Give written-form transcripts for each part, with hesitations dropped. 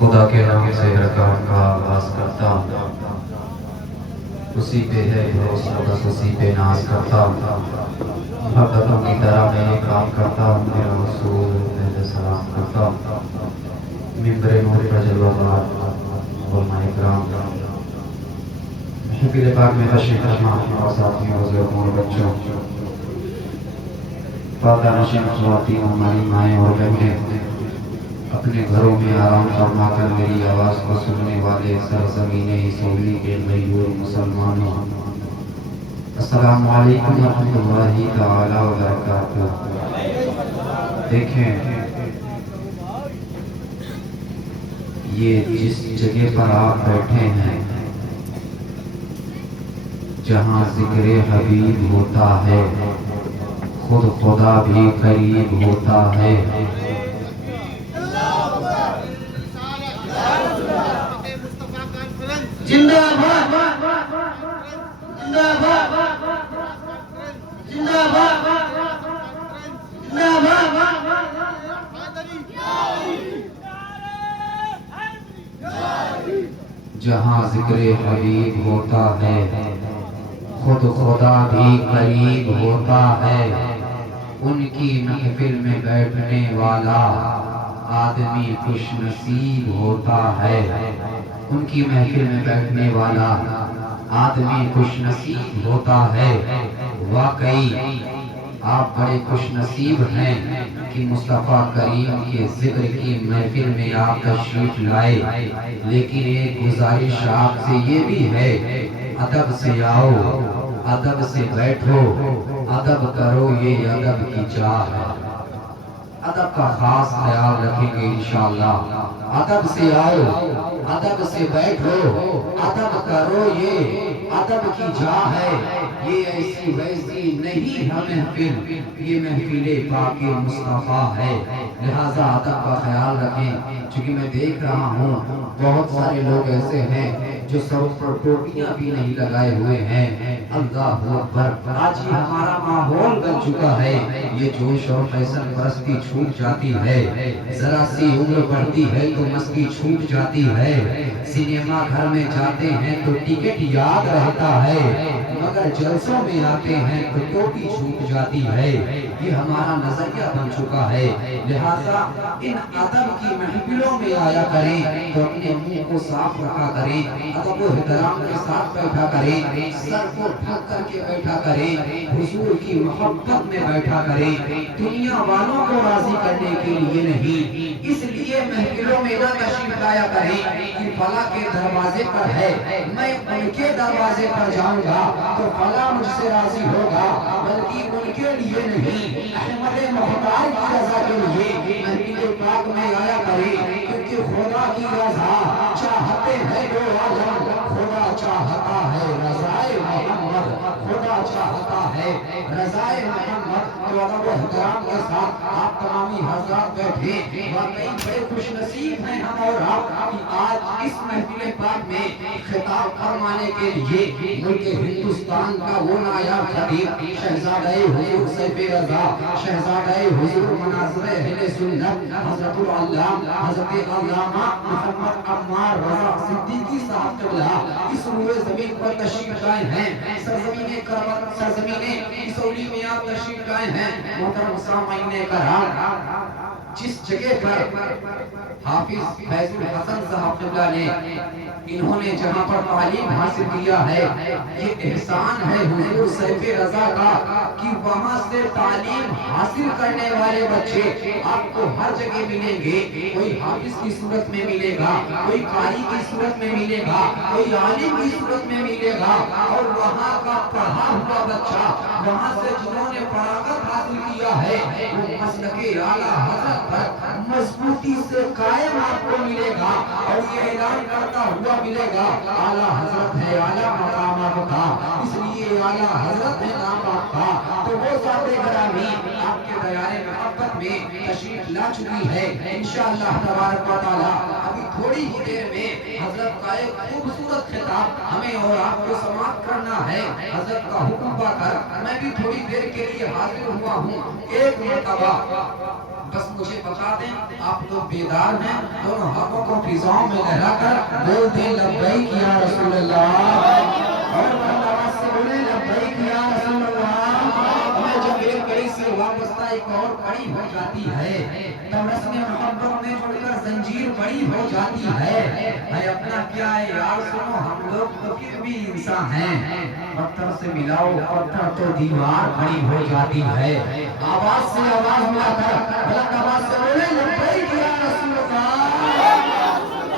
خدا کے نام سے رکعت کا آغاز کرتا ہوں، اسی پہ ہے بھروسہ، بس اسی پہ ناز کرتا ہوں، محبتوں کی طرح میں یہ کام کرتا ہوں، میرا رسول پہ سلام کرتا ہوں، ممبر نور پر جلوات علماء اکرام، محفل پاک میں تشریف فرما اور ساتھیوں، بزرگوں اور بچوں، پردہ نشین خواتین، ہماری مائیں اور بہنیں، اپنے گھروں میں آرام فرما کر میری آواز کو سننے والے سرزمین سولی کے غیور مسلمانوں، السلام علیکم ورحمۃ اللہ تعالی وبرکاتہ۔ دیکھیں، یہ جس جگہ پر آپ بیٹھے ہیں، جہاں ذکر حبیب ہوتا ہے، خود خدا بھی قریب ہوتا ہے۔ زندہ باد، زندہ باد، زندہ باد، زندہ باد۔ جہاں ذکر حبیب ہوتا ہے، خود خدا بھی قریب ہوتا ہے۔ ان کی محفل میں بیٹھنے والا آدمی خوش نصیب ہوتا ہے۔ ان کی محفل میں بیٹھنے والا آدمی خوش نصیب ہوتا ہے۔ واقعی آپ بڑے خوش نصیب ہیں کہ مصطفیٰ کریم کے ذکر کی محفل میں آپ تشریف لائے، لیکن ایک گزارش آپ سے یہ بھی ہے، ادب سے آؤ، ادب سے بیٹھو، ادب کرو، یہ ادب کی چاہ ہے۔ ادب کا خاص خیال رکھیں گے انشاءاللہ۔ ادب سے آؤ، ادب سے بیٹھو، ادب کرو، یہ ادب کی جا ہے۔ یہ ایسی ویسی نہیں ہے محفل، یہ محفل پاک مصطفیٰ ہے، لہذا ادب کا خیال رکھیں۔ چونکہ میں دیکھ رہا ہوں بہت سارے لوگ ایسے ہیں جو سر پر ٹوپیاں بھی نہیں لگائے ہوئے ہیں۔ اللہ اکبر، آج یہ ہمارا ماحول بن چکا ہے، یہ جوش اور فیشن پرستی چھوٹ جاتی ہے، ذرا سی عمر بڑھتی ہے تو مستی چھوٹ جاتی ہے، سینما گھر میں جاتے ہیں تو ٹکٹ یاد رہتا ہے، مگر جلسوں میں آتے ہیں تو ٹوپی چھوٹ جاتی ہے۔ یہ ہمارا نظریہ بن چکا ہے، لہذا ان ادب کی محفلوں میں آیا کریں تو اپنے منہ کو صاف رکھا کریں، ادب و احترام کے ساتھ بیٹھا کریں، سر کو ڈھک کر کے بیٹھا کریں، حضور کی محبت میں بیٹھا کریں، دنیا والوں کو راضی کرنے کے لیے نہیں۔ اس لیے محفلوں میں نہ تشریف لایا کریں کہ فلاں کے دروازے پر ہے، میں ان کے دروازے پر جاؤں گا تو فلاں مجھ سے راضی ہوگا، بلکہ ان کے لیے نہیں، احمد مختار کی رضا کے لیے محفل پاک میں آیا کریں، کیونکہ خدا کی رضا چاہتے ہیں جو عالم، خدا چاہتا ہے رضائے محمد، خدا چاہتا ہے رضائے محمد۔ تو ادب و احترام کے ساتھ آپ تمامی حضرات بیٹھے، واقعی بڑے خوش نصیب ہیں ہم اور آپ کہ آج اس محفل پاک میں خطاب فرمانے کے لیے ملک ہندوستان کا وہ نایاب خطیب شہزادہ حضور سیف رضا، شہزادہ حضور مناظر اہل سنت حضرت العلامہ حضرت علامہ محمد عمار رضا صدیقی صاحب قبلہ اس روئے زمین پر تشریف لائے ہیں، سرزمین کربلا، سرزمین کسولی میں آپ تشریف لائے ہیں۔ محترم سامعین کرام، جس جگہ پر حافظ فیض الحسن صاحب قبلہ نے انہوں نے جہاں پر تعلیم حاصل کیا ہے، یہ احسان ہے حضور سیف رضا کا کہ وہاں سے تعلیم حاصل کرنے والے بچے آپ کو ہر جگہ ملیں گے، کوئی حافظ کی صورت میں ملے گا، کوئی قاری کی صورت میں ملے گا، کوئی عالم کی صورت میں ملے گا، اور وہاں کا پڑھا ہوا بچہ، وہاں سے جنہوں نے فراغت حاصل کیا ہے، وہ مسلک اعلیٰ حضرت پر مضبوطی سے قائم آپ کو ملے گا، اور یہ اعلان کرتا ہوا ملے گا اعلیٰ حضرت ہے، اعلیٰ مقام آپ کا، اس لیے اعلیٰ حضرت ہے نام آپ کا۔ تو وہ ذات گرامی آپ کے دیار محبت میں تشریف لا چکی ہے، انشاءاللہ تبارک و تعالی ابھی تھوڑی ہی دیر میں حضرت کا ایک خوبصورت خطاب ہمیں اور آپ کو سماعت کرنا ہے۔ حضرت کا حکم پا کر میں بھی تھوڑی دیر کے لیے حاضر ہوا ہوں۔ ایک مرتبہ بس مجھے بتا دیں آپ لوگ بیدار ہیں؟ دونوں ہاتھوں کو فضاؤں میں لہرا کر بولتے لبیک یا رسول اللہ، اور آواز سے بولے لبیک یا رسول اللہ۔ ہمیں جب ایک کڑی سے وابستہ ایک اور کڑی ہو جاتی ہے تب رسم محبت میں جڑ کر زنجیر بڑی ہو جاتی ہے۔ بھائی اپنا کیا ہے یار، سنو ہم لوگ تو پھر بھی انسان ہیں، پتھر سے ملاؤ پتھر تو دیوار کھڑی ہو جاتی ہے۔ آواز سے آواز ملا کر بلند آواز سے بولے لبیک یا رسول اللہ۔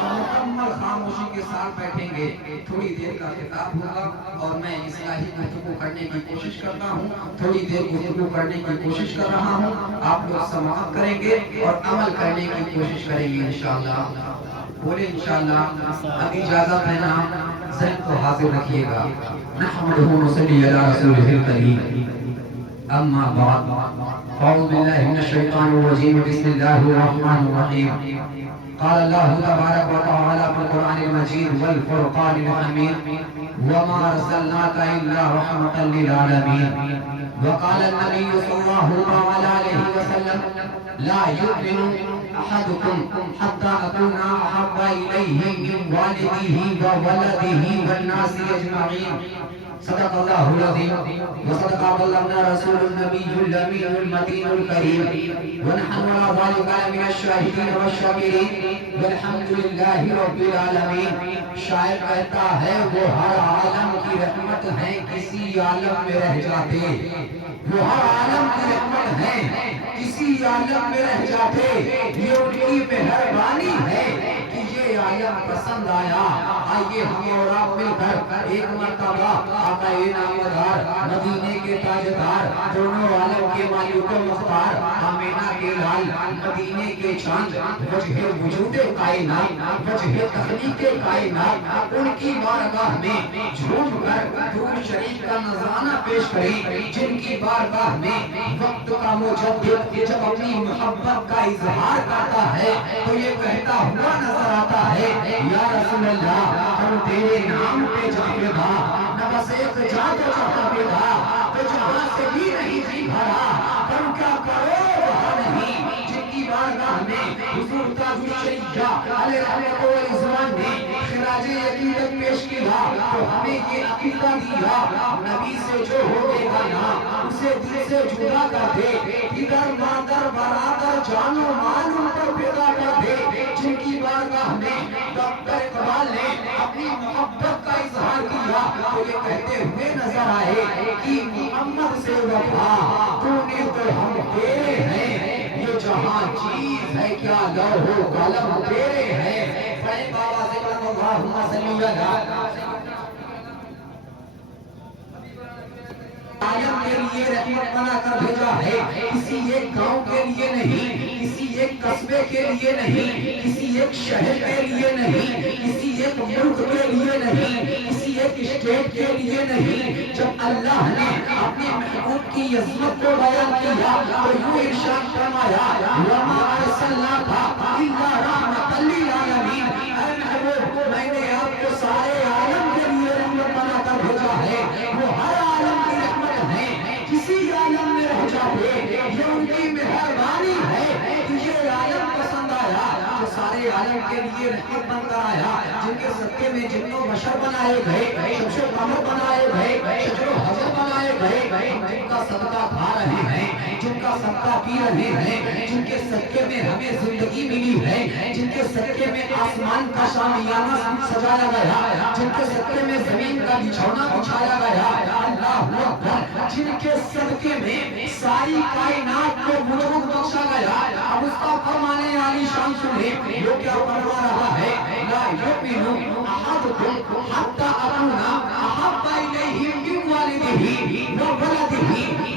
مکمل خاموشی کے ساتھ بیٹھیں گے، تھوڑی دیر کا خطاب ہوگا اور میں اصلاحی گفتگو کرنے کی کوشش کرتا ہوں، تھوڑی دیر گفتگو کرنے کی کوشش کر رہا ہوں، آپ لوگ سماعت کریں گے اور عمل کرنے کی کوشش کریں گے انشاءاللہ۔ بولے انشاءاللہ۔ ابھی اجازت ہے نا، ذہن کو حاضر رکھیے گا۔ نحمدہ و نصلی علی رسولہ الکریم، اما بعد، اعوذ باللہ من الشیطان الرجیم، بسم اللہ الرحمن الرحیم۔ قال اللہ تبارک و تعالی فی القرآن المجید والفرقان الحمید، وما ارسلناک الا رحمتا للعالمین۔ وقال النبی صلی اللہ علیہ وسلم لا یؤمن احدکم حتی اکون احب الیہ من والدہ وولدہ والناس اجمعین۔ صدق اللہ العظیم وصدق بلغنا رسول النبی الامین المتین الکریم، ونحن على ذلك من الشاہدین والشاکرین، والحمد للہ رب العالمین۔ شاعر کہتا ہے وہ ہر عالم کی رحمت ہے کسی عالم میں رہ جاتے، وہ ہر عالم کی رحمت ہے کسی عالم میں رہ جاتے، یہ ان کی مہربانی ہے کہ یہ عالم پسند آیا۔ آئیے ہم اور آپ مل کر ایک مرتبہ آقا نامدار مدینے کے تاجدار دونوں عالم کے مالک و مختار آمینہ کے لال مدینے کے چاند وجہ وجود کائنات وجہ تخلیق کائنات ان کی بارگاہ میں جھوم کر درود شریف کا نذرانہ پیش کریں، جن کی بارگاہ میں وقت کا مجدد جب اپنی محبت کا اظہار کرتا ہے تو یہ کہتا ہوا نظر آتا ہے یا رسول اللہ ہم تیرے نام پہ جاتے تھا، نہ بس ایک جاتے چاہتے تھا تو جہاں سے بھی نہیں جی بھرا، ہم کیا کرو وہاں نہیں، جن کی بارگاہ میں حضور تاج الشریعہ علیہ رحمت و رضوان نے خراج عقیدت پیش کیا تو ہمیں یہ عقیدہ دیا نبی سے جو ہوگے گا نا اسے دل سے جدا کر دے، ادھر مادر برادر جانو مال ان پر پیدا کر دے۔ جن کی بارگاہ میں ڈاکٹر اقبال نے اپنی محبت کا اظہار کیا تو یہ کہتے ہوئے نظر آئے کہ محمد سے وفا تو نے تو ہم تیرے ہیں، یہ جہاں چیز ہے کیا لوح و قلم تیرے ہیں۔ بڑے بابا سے کہا اللہم صلی علی عالم کے لیے رحمت بنا کر بھیجا ہے، کسی ایک گاؤں کے لیے نہیں، کسی ایک قصبے کے لیے نہیں، کسی ایک شہر کے لیے نہیں، کسی ایک ملک کے لیے نہیں، کسی ایک اسٹیٹ کے لیے نہیں۔ جب اللہ نے اپنے محبوب کی عظمت کو بیان کیا تو یوں ارشاد فرمایا وما ارسلناک الا رحمۃ للعالمین، اے محبوب میں نے آپ کو سارے عالم کے لیے رحمت بنا کر بھیجا ہے۔ وہ ہر عالم کی کسی عالم میں رہ جاتے، یہ ان کی مہربانی ہے کہ یہ عالم پسند آیا جو سارے عالم کے لیے رحمت بن کر آیا، جن کے صدقے میں جن و بشر بنائے گئے، شمس و قمر بنائے گئے، شجر و حجر بنائے گئے، جن کا صدقہ کھا رہے ہیں، جن کا صدقہ پی رہے ہیں، جن کے صدقے میں ہمیں زندگی ملی ہے، جن کے صدقے میں آسمان کا شامیانہ سجایا گیا، جن کے صدقے میں زمین کا بچھونا بچھایا گیا، اللہ اکبر، جن کے صدقے میں ساری کائنات کو وجود بخشا گیا۔ اب اس کا فرمانے عالی شان سنیں، وہ کیا فرما رہا ہے لا یؤمن احدکم حتی اکون احب الیہ من والدہ وولدہ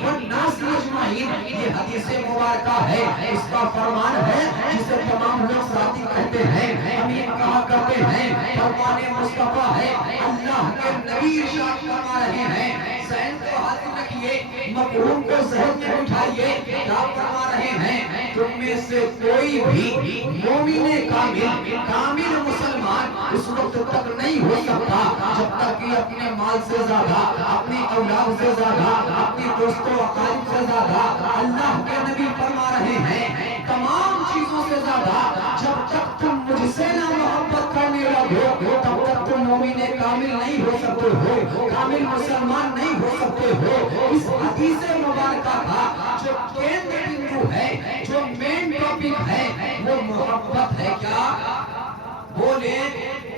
والناس اجمعین۔ یہ حدیث مبارکہ ہے، اس کا فرمان ہے جسے تمام لوگ ساتھی کہتے ہیں، امین کہا کرتے ہیں، فرمان مصطفیٰ ہے۔ اللہ کے نبی ارشاد فرما رہے ہیں، ذہن کو حاضر رکھیے، مفہوم کو ذہن میں اٹھائیے، کیا فرما رہے ہیں تم میں سے کوئی بھی مومن کامل مسلمان اس وقت تک نہیں ہو سکتا جب تک کہ اپنے مال سے زیادہ، اپنی اولاد سے زیادہ، اپنی دوستوں اقارب سے زیادہ اللہ کے نبی فرما رہے ہیں تمام چیزوں سے زیادہ جب تک تم مجھ سے نہ محبت کرنے لگو تب تک تم مومن کامل نہیں ہو سکتے ہو، کامل مسلمان نہیں ہو سکتے ہو۔ اس حدیث مبارکہ کا جو کیندر بندو ہے، جو مین ٹاپک ہے، وہ محبت ہے۔ کیا بولے؟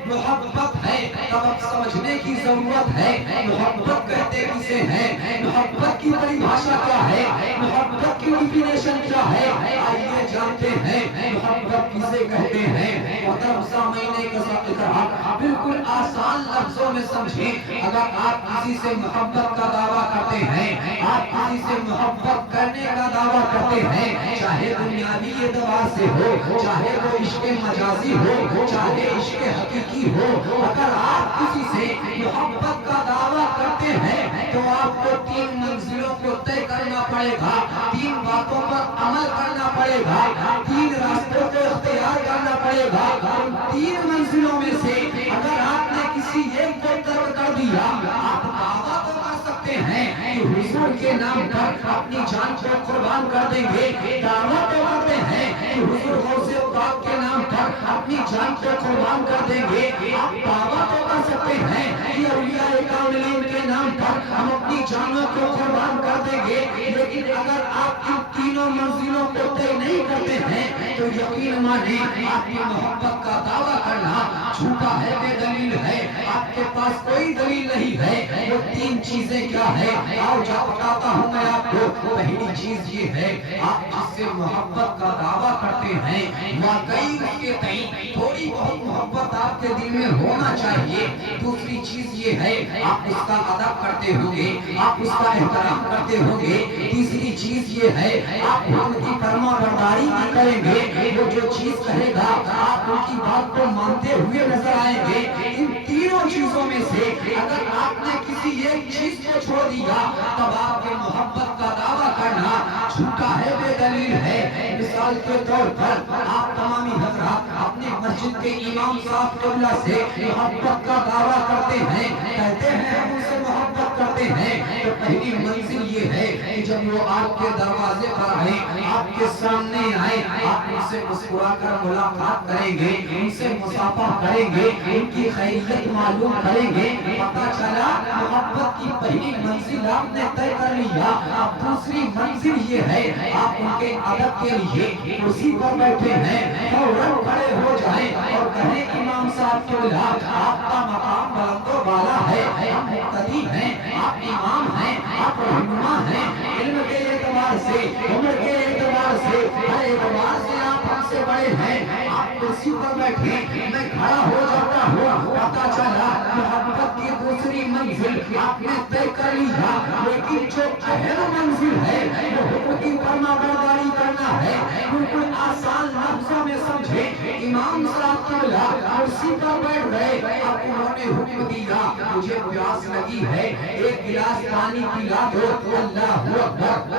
محبت ہے۔ تب اب سمجھنے کی ضرورت ہے محبت کہتے کسے ہیں، محبت کی پریبھاشا کیا ہے، محبت کی ڈیفینیشن کیا ہے، آئیے جانتے ہیں محبت کسے کہتے ہیں۔ محترم سامعین کا بالکل آسان لفظوں میں سمجھیں، اگر آپ کسی سے محبت کا دعویٰ کرتے ہیں، آپ کسی سے محبت کرنے کا دعویٰ کرتے ہیں، چاہے دنیاوی اعتبار سے ہو، چاہے وہ عشق مجازی ہو، چاہے عشق حقیقی ہو، اگر آپ کسی سے محبت کا دعویٰ کرتے ہیں تو آپ کو تین منزلوں کو طے کرنا پڑے گا، تین باتوں پر عمل کرنا پڑے گا، تین راستوں کو اختیار کرنا پڑے گا۔ ان تین منزلوں میں سے اگر آپ نے کسی ایک کو ترک کر دیا، آپ دعویٰ تو کر سکتے ہیں کہ حضور کے نام پر اپنی جان کو قربان کر دیں گے، دعویٰ تو کرتے ہیں کہ حضور غوث پاک کے نام پر اپنی جان کو قربان کر دیں گے، آپ دعویٰ تو کر سکتے ہیں کہ اولیاء کاملین کے نام پر ہم اپنی جانوں کو قربان کر دیں گے، لیکن اگر آپ ان تینوں منزلوں کو طے نہیں کرتے ہیں تو یقین مانیں آپ کی محبت کا دعویٰ کرنا جھوٹا ہے، بے دلیل ہے، آپ کے پاس کوئی دلیل نہیں ہے۔ وہ تین چیزیں کیا ہے؟ آؤ جا بتاتا ہوں میں آپ کو۔ پہلی چیز یہ ہے، آپ جس سے محبت کا دعویٰ کرتے ہیں واقعی اس کے تئیں تھوڑی بہت محبت آپ کے دل میں ہونا چاہیے۔ دوسری چیز یہ ہے، آپ اس کا ادب کرتے ہوں گے، آپ اس کا احترام کرتے ہوں گے۔ تیسری چیز یہ ہے، آپ ان کی فرما برداری بھی کریں گے، وہ جو چیز کہے گا آپ ان کی بات کو مانتے ہوئے نظر آئیں گے۔ ان تینوں چیزوں میں سے اگر آپ نے کسی ایک چیز کو چھوڑ دیا تب آپ کے محبت کا دعویٰ کرنا جھوٹا ہے، بے دلیل ہے۔ مثال کے طور پر آپ تمامی حضرات اپنے مسجد کے امام صاحب قبلہ سے محبت کا دعویٰ کرتے ہیں، کہتے ہیں ہم ان سے محبت کرتے ہیں، تو پہلی منزل یہ ہے کہ جب وہ آپ کے دروازے پر آئیں، آپ کے سامنے آئیں، آپ ان سے مسکرا کر ملاقات کریں گے، ان سے مصافحہ کریں گے، ان کی خیریت معلوم کریں گے، پتہ چلا محبت کی پہلی منزل آپ نے طے کر لیا۔ اب دوسری منزل یہ ہے، آپ ان کے ادب کے لیے کرسی پر بیٹھے ہیں، فوراً کھڑے ہو جائیں اور کہیں امام صاحب کے لحاظ آپ کا مقام بلند و بالا ہے، ہم مقتدی ہیں، آپ امام ہیں، آپ رہنما ہیں، علم کے اعتبار سے، عمر کے اعتبار سے، ہر اعتبار سے آپ ہم سے بڑے ہیں، آپ کرسی پر بیٹھے، میں کھڑا ہو جاتا ہوں، پتہ چلا محبت کی دوسری منزل آپ نے طے کر لیا۔ لیکن جو اہم منزل ہے وہ حکم کی فرما برداری کرنا ہے۔ بالکل آسان لفظوں میں سمجھے، امام صاحب قبلہ کرسی پر بیٹھ گئے، اب انہوں نے حکم دیا مجھے پیاس لگی ہے، ایک گلاس پانی پلا دو، اللہ اکبر۔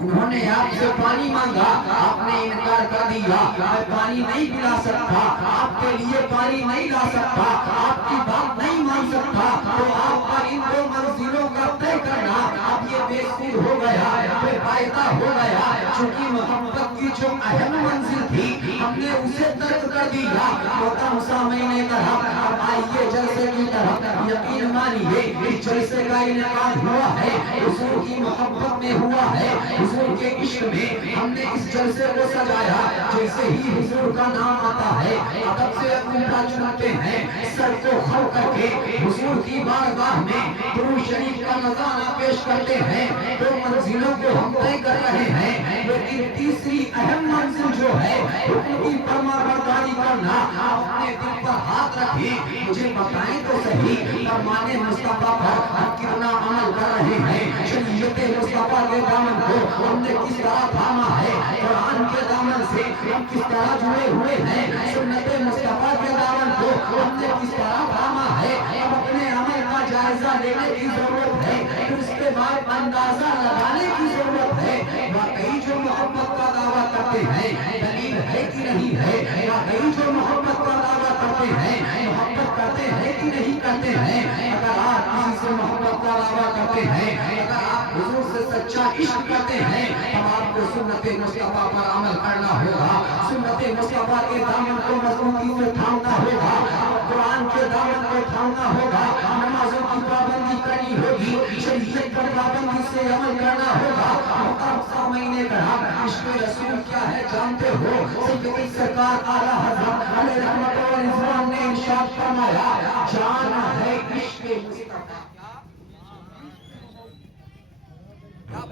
انہوں نے آپ سے پانی مانگا، آپ نے انکار کر دیا، میں پانی نہیں پلا سکتا، آپ کے لیے پانی نہیں لا سکتا، آپ کی بات نہیں مان سکتا، تو آپ کا ان دو منزلوں کا طے کرنا اب یہ بے سود ہو گیا، بے فائدہ ہو گیا، چونکہ محبت کی جو اہم منزل تھی ہم نے اسے ترک کر دیا۔ محترم سامعین کرام، اب آئیے جلسے کی طرف۔ یقین مانیے اس جلسے کا انعقاد ہوا ہے حضور کی محبت میں ہوا ہے، حضور کے عشق میں ہم نے اس جلسے کو سجایا۔ جیسے ہی حضور کا نام آتا ہے ادب سے اپنا چنتے ہیں، سر کو کھڑ کر کے حضور کی بارگاہ میں درود شریف کا نذرانہ پیش کرتے ہیں۔ دو منزلوں کو ہم طے کر رہے ہیں، لیکن تیسری اہم منزل جو ہے حکم کی فرما برداری کرنا، اپنے دل پر ہاتھ رکھیں، مجھے بتائیں تو صحیح فرمان مصطفیٰ پر ہم کتنا عمل کر رہے ہیں، شریعت مصطفیٰ کے دامن کو ہم نے کس طرح تھاما ہے، قرآن کے دامن سے ہم کس طرح جڑے ہوئے ہیں، سنت مصطفیٰ کے دامن کو ہم نے کس طرح تھاما ہے۔ اب اپنے عمل کا جائزہ لینے کی ضرورت ہے، پھر اس کے بعد اندازہ لگانے کی ضرورت ہے، واقعی جو محبت کا دعویٰ کرتے ہیں دلیل ہے کہ نہیں ہے، واقعی جو محبت کا دعویٰ کرتے ہیں کرتے ہیں کہ نہیں کرتے ہیں؟ اگر آپ کسی سے محبت کا دعویٰ کرتے ہیں، اگر آپ حضور سے سچا عشق کرتے ہیں، تو آپ کو سنت مصطفیٰ پر عمل کرنا ہوگا، سنت مصطفیٰ کے دامن کو مضبوطی سے تھامنا ہوگا، قرآن کے دامن کو تھامنا ہوگا، نمازوں کی پابندی کرنی ہوگی، شریعت پر پابندی سے عمل کرنا ہوگا۔ محترم سامعین کرام، عشق رسول کیا ہے جانتے ہو؟ سید سرکار اعلیٰ حضرت علیہ رحمت و رضوان نے ارشاد فرمایا، جان ہے عشق مصطفیٰ۔